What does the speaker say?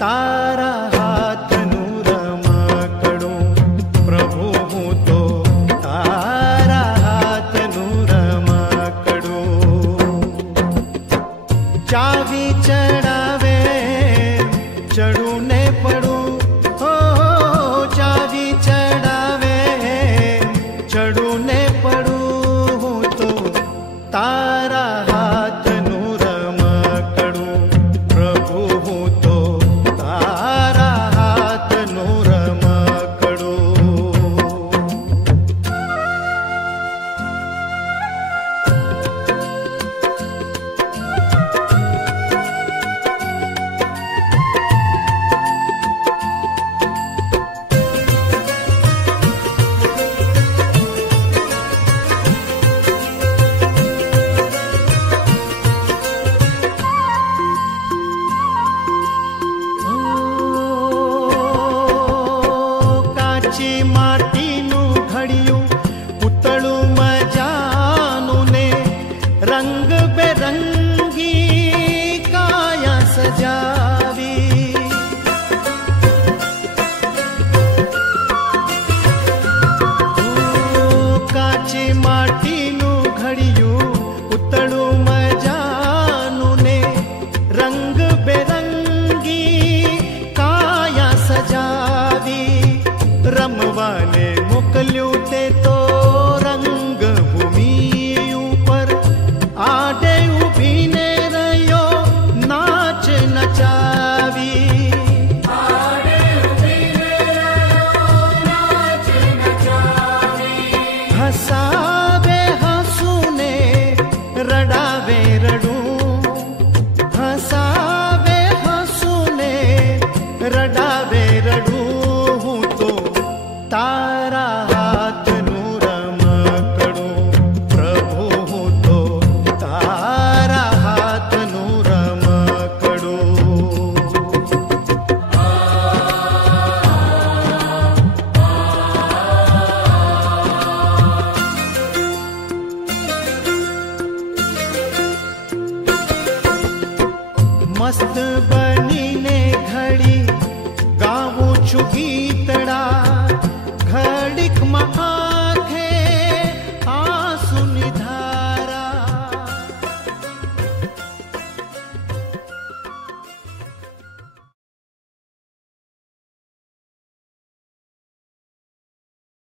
तारा हाथनु रमकड़ूं प्रभु हूँ तो तारा हाथनु रमकड़ूं। चावी चढ़ावे चढ़ू ने पड़ू, हो चावी चढ़ावे चढ़ू ने पड़ू हूँ तो तारा हाथनु रमकड़ूं प्रभु हूँ तो तारा हाथनु रमकड़ूं। કાચી માટીનું ઘડિયું પૂતળું મજાનું ને રંગ બેરંગી કાયા સજાવી। કાચી માટીનું ઘડિયું પૂતળું મજાનું ને રંગ બેરંગી કાયા સજાવી। रमवाने मोकल्यूं ते तो रंग भूमि ऊपर आडे उभी ने रयो नाच नचावी। हसावे हसूने रडावे रडूं, हसावे हसूने रडावे रडूं हूँ तो तारा हाथनु रमकड़ूं प्रभु हूँ तो तारा हाथनु रमकड़ूं। मस्त बनी ने घड़ी गाऊं छु गीत